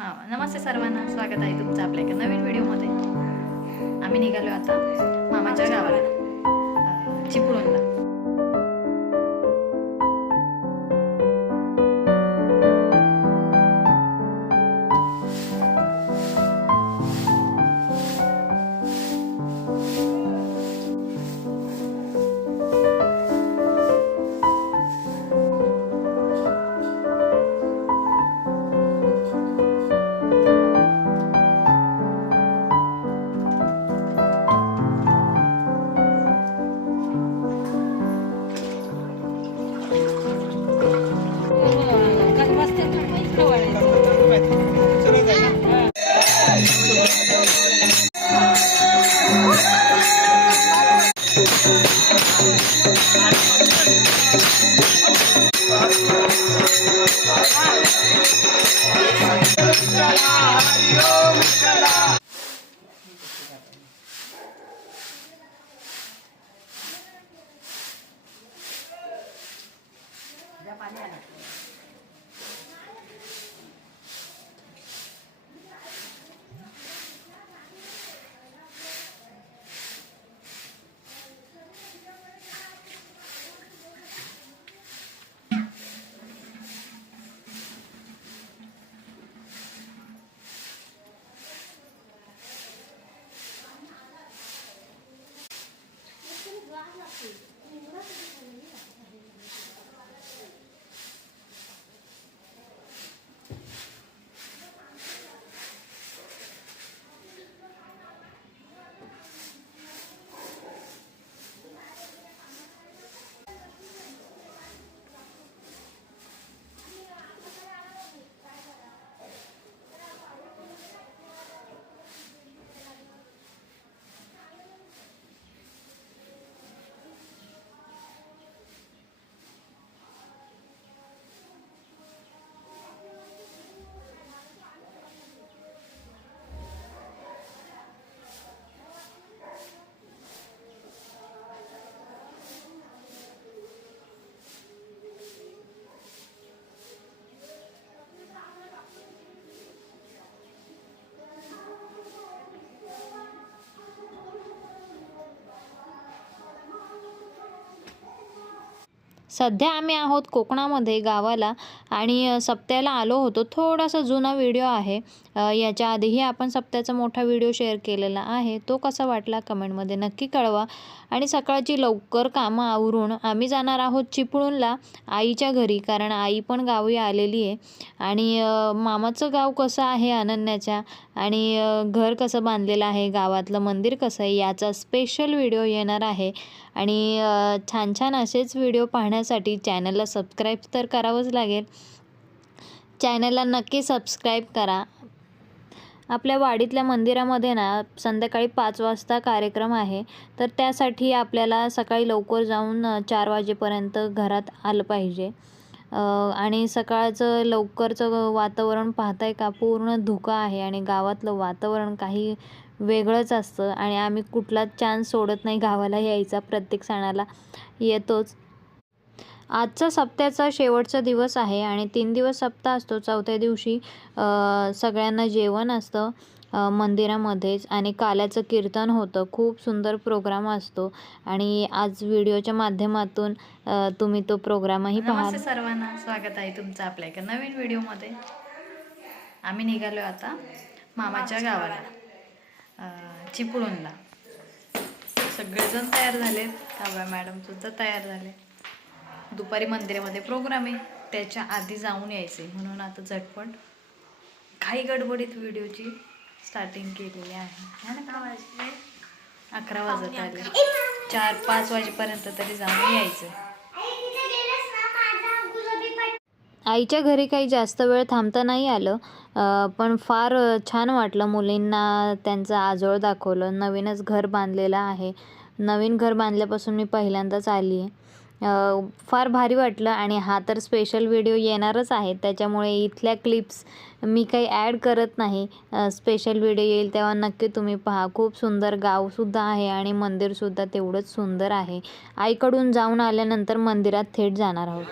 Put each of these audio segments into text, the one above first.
नमस्ते सर्वांना, स्वागत आहे तुमचं आपल्या एका नवीन व्हिडिओमध्ये। आम्ही निघालो आता मामाच्या गावाला, चिपळूणला। सध्या आम्ही आहोत कोकणामध्ये गावाला आणि सप्त्याला आलो होतो। थोडासा जुना व्हिडिओ आहे, याच्या आधीही आपण सप्त्याचा मोठा व्हिडिओ शेअर केलेला आहे। तो कसा वाटला कमेंटमध्ये नक्की कळवा। आणि सकाळची लवकर कामं आवरून आम्ही जाणार आहोत चिपळूणला आईच्या घरी, कारण आई पण गावी आलेली आहे। आणि मामाचं गाव कसं आहे अनन्याच्या, आणि घर कसं बांधलेलं आहे, गावातलं मंदिर कसं आहे, याचा स्पेशल व्हिडिओ येणार आहे। आणि छान छान असेच व्हिडिओ पाहण्यासाठी चॅनलला सबस्क्राईब तर करावंच लागेल। चॅनलला नक्की सबस्क्राईब करा। आपल्या वाडीतल्या मंदिरामध्ये ना संध्याकाळी 5 वाजता कार्यक्रम आहे, तर त्यासाठी आपल्याला सकाळी लवकर जाऊन 4 वाजेपर्यंत घरात आलं पाहिजे। आणि सकाळचं लवकरचं वातावरण पाहताय का, पूर्ण धुकं आहे आणि गावातलं वातावरण काही वेगळंच असतं। आणि आम्ही कुठलाच चान्स सोडत नाही गावाला यायचा, प्रत्येक सणाला येतोच। आजचा सप्त्याचा शेवटचा दिवस आहे आणि 3 दिवस सप्ताह असतो। चौथ्या दिवशी सगळ्यांना जेवण असतं मंदिरामध्येच, आणि काल्याचं कीर्तन होतं। खूप सुंदर प्रोग्राम असतो आणि आज व्हिडिओच्या माध्यमातून तुम्ही तो प्रोग्रामही पहा। नमस्ते सर्वांना, स्वागत आहे तुमचं आपल्या एका नवीन व्हिडिओमध्ये। आम्ही निघालो आता मामाच्या गावाला, चिपळूणला। सगळेजण तयार झालेत, काव्या मॅडम सुद्धा तयार झाले। दुपारी मंदिरामध्ये प्रोग्राम आहे, त्याच्या आधी जाऊन यायचे, म्हणून आता झटपट काही गडबडीत व्हिडिओची स्टार्टिंग केलेली आहे। 11 वाजत आले, 4-5 वाजेपर्यंत तरी जाऊन यायचं। आईच्या घरी काही जास्त वेळ थांबता नाही आलं, पण फार छान वाटलं। मुलींना त्यांचं आजोळ दाखवलं। नवीनच घर बांधलेलं आहे, नवीन घर बांधल्यापासून मी पहिल्यांदाच आली आहे। फार भारी वाटलं। आणि हा तर स्पेशल व्हिडिओ येणारच आहे, त्याच्यामुळे इथल्या क्लिप्स मी काही ॲड करत नाही। स्पेशल व्हिडिओ येईल तेव्हा नक्की तुम्ही पहा। खूप सुंदर गावसुद्धा आहे आणि मंदिरसुद्धा तेवढंच सुंदर आहे। आईकडून जाऊन आल्यानंतर मंदिरात थेट जाणार आहोत।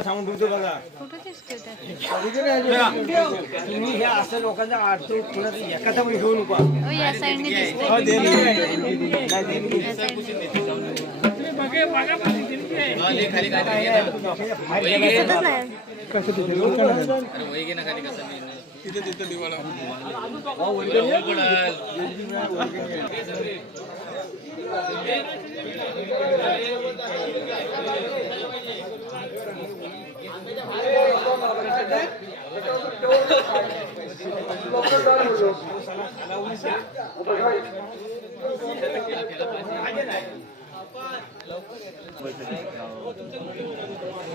सांगून ठेवतो बघा तुम्ही हे असं लोकांचा आरती कुणाचं एखादा पण घेऊ नको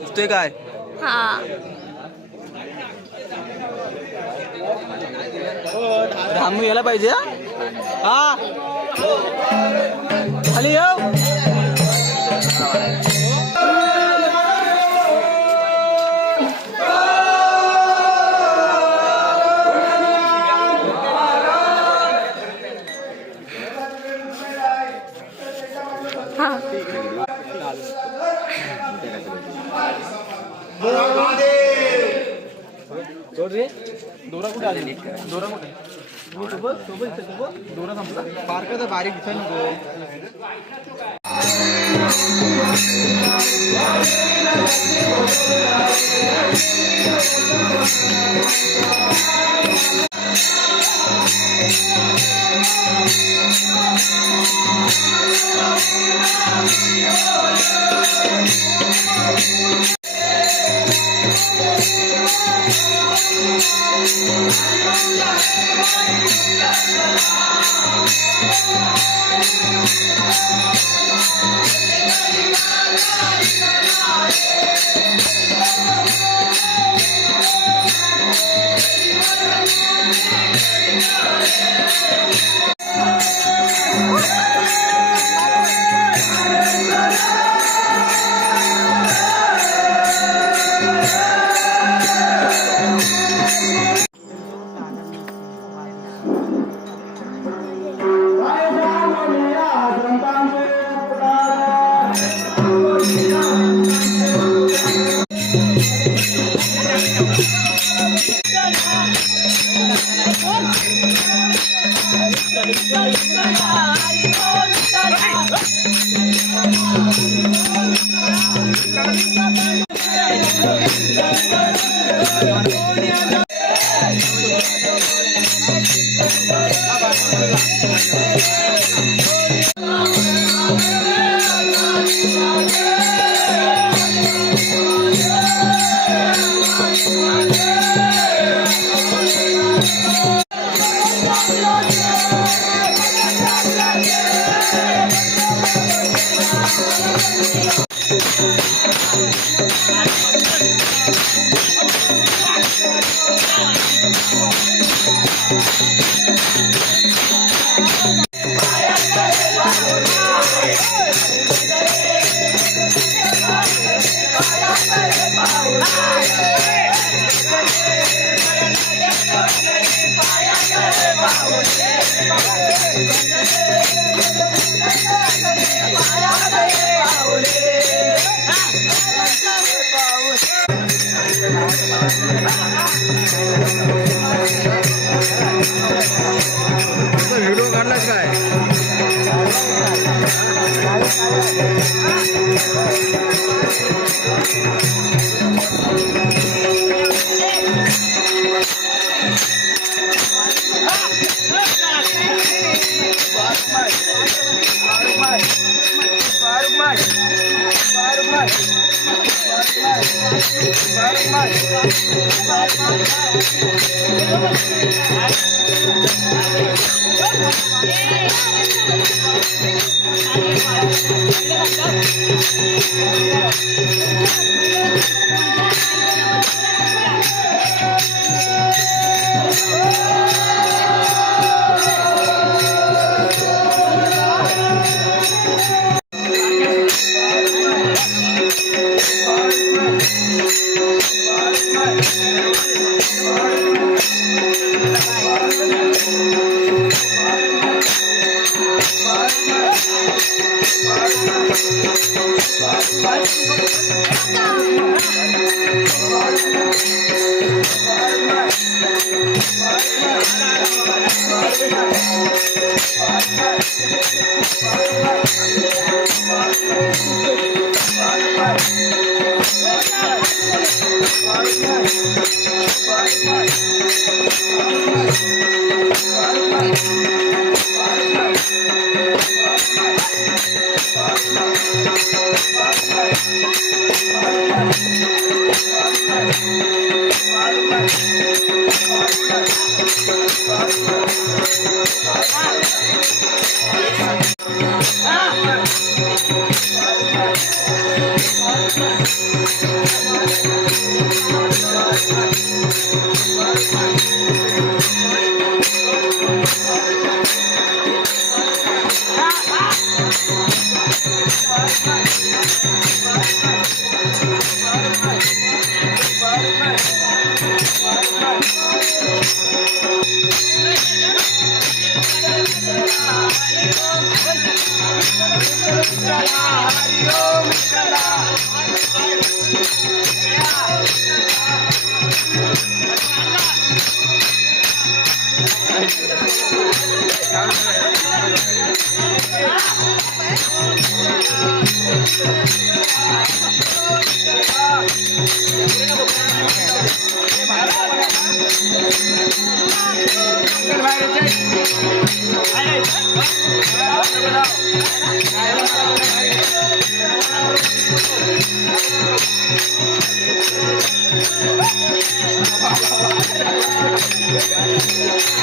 दिसतोय काय? धामू यायला पाहिजे हा खाली येऊ दोरा कुठे आले दोरा कुठे दोरा संपला पार्क तर बारीक दिसाय नको व्हिडिओ काढलास काय? Bye. Thank you.